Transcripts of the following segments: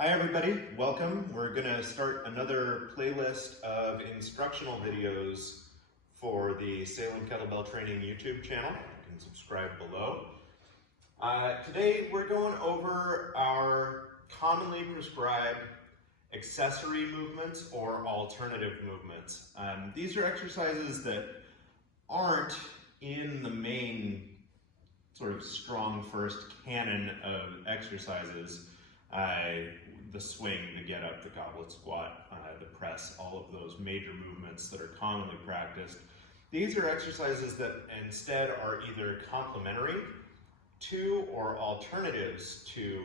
Hi everybody, welcome. We're gonna start another playlist of instructional videos for the Salem Kettlebell Training YouTube channel. You can subscribe below. Today we're going over our commonly prescribed accessory movements or alternative movements. These are exercises that aren't in the main sort of strong first canon of exercises. The swing, the get up, the goblet squat, the press, all of those major movements that are commonly practiced. These are exercises that instead are either complementary to or alternatives to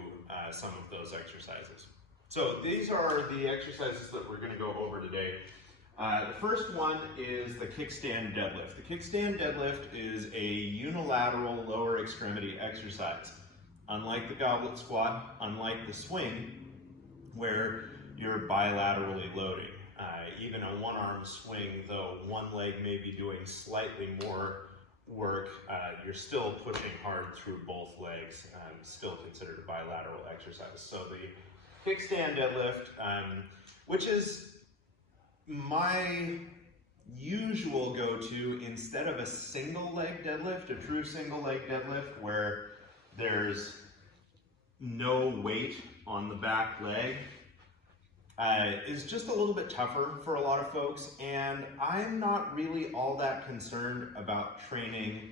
some of those exercises. So these are the exercises that we're going to go over today. The first one is the kickstand deadlift. The kickstand deadlift is a unilateral lower extremity exercise. Unlike the goblet squat, unlike the swing, where you're bilaterally loading. Even a one-arm swing, though one leg may be doing slightly more work, you're still pushing hard through both legs, still considered a bilateral exercise. So the kickstand deadlift, which is my usual go-to instead of a single leg deadlift, a true single leg deadlift where there's no weight on the back leg, is just a little bit tougher for a lot of folks, and I'm not really all that concerned about training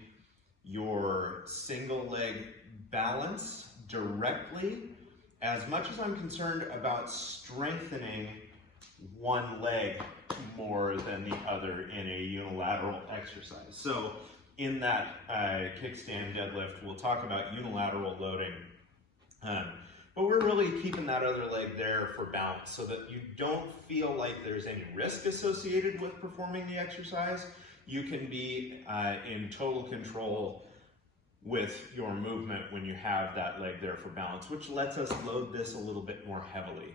your single leg balance directly as much as I'm concerned about strengthening one leg more than the other in a unilateral exercise. So in that kickstand deadlift, we'll talk about unilateral loading, but we're really keeping that other leg there for balance so that you don't feel like there's any risk associated with performing the exercise. You can be in total control with your movement when you have that leg there for balance, which lets us load this a little bit more heavily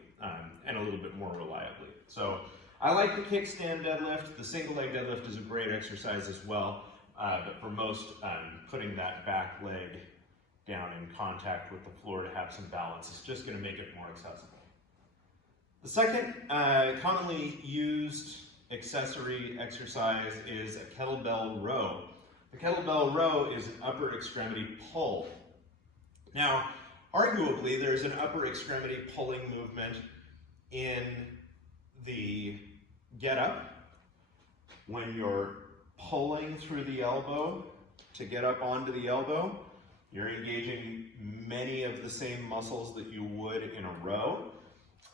and a little bit more reliably. So I like the kickstand deadlift. The single leg deadlift is a great exercise as well, but for most, putting that back leg down in contact with the floor to have some balance is just going to make it more accessible. The second commonly used accessory exercise is a kettlebell row. The kettlebell row is an upper extremity pull. Now, arguably, there's an upper extremity pulling movement in the get up when you're pulling through the elbow to get up onto the elbow. You're engaging many of the same muscles that you would in a row.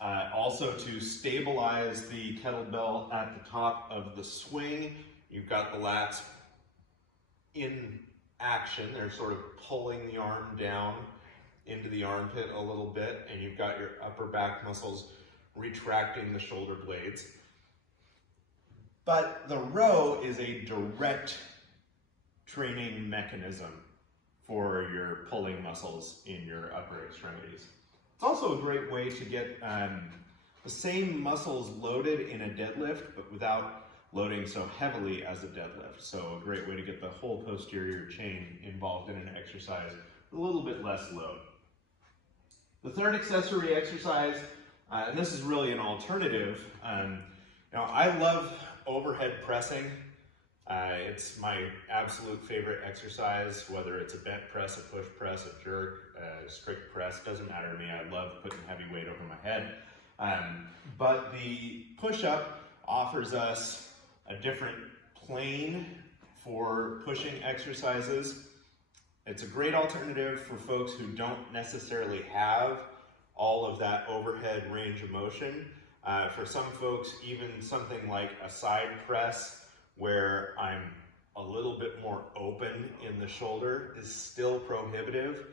Also, to stabilize the kettlebell at the top of the swing, you've got the lats in action. They're sort of pulling the arm down into the armpit a little bit, and you've got your upper back muscles retracting the shoulder blades. But the row is a direct training mechanism for your pulling muscles in your upper extremities. It's also a great way to get the same muscles loaded in a deadlift, but without loading so heavily as a deadlift. So a great way to get the whole posterior chain involved in an exercise with a little bit less load. The third accessory exercise, and this is really an alternative. Now I love overhead pressing. It's my absolute favorite exercise, whether it's a bent press, a push press, a jerk, a strict press, doesn't matter to me. I love putting heavy weight over my head. But the push-up offers us a different plane for pushing exercises. It's a great alternative for folks who don't necessarily have all of that overhead range of motion. For some folks, even something like a side press where I'm a little bit more open in the shoulder is still prohibitive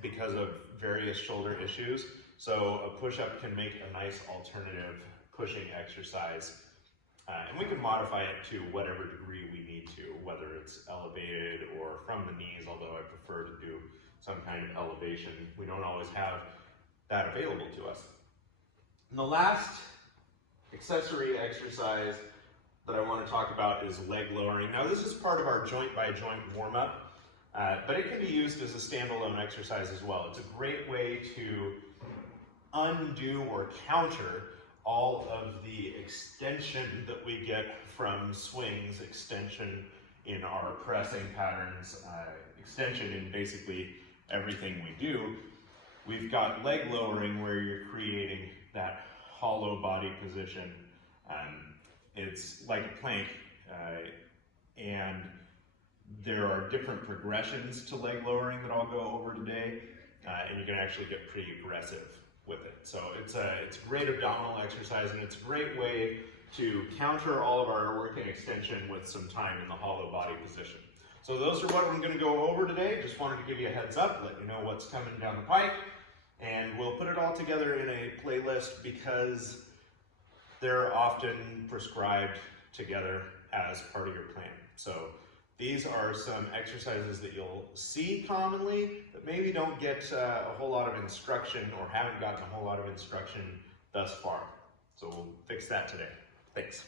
because of various shoulder issues. So a push-up can make a nice alternative pushing exercise. And we can modify it to whatever degree we need to, whether it's elevated or from the knees, although I prefer to do some kind of elevation. We don't always have that available to us. And the last accessory exercise that I want to talk about is leg lowering. Now this is part of our joint by joint warm-up, but it can be used as a standalone exercise as well. It's a great way to undo or counter all of the extension that we get from swings, extension in our pressing patterns, extension in basically everything we do. We've got leg lowering where you're creating that hollow body position. It's like a plank, and there are different progressions to leg lowering that I'll go over today, and you can actually get pretty aggressive with it. So it's a great abdominal exercise, and it's a great way to counter all of our working extension with some time in the hollow body position. So those are what I'm going to go over today. Just wanted to give you a heads up, let you know what's coming down the pike, and we'll put it all together in a playlist because they're often prescribed together as part of your plan. So these are some exercises that you'll see commonly, but maybe don't get a whole lot of instruction or haven't gotten a whole lot of instruction thus far. So we'll fix that today. Thanks.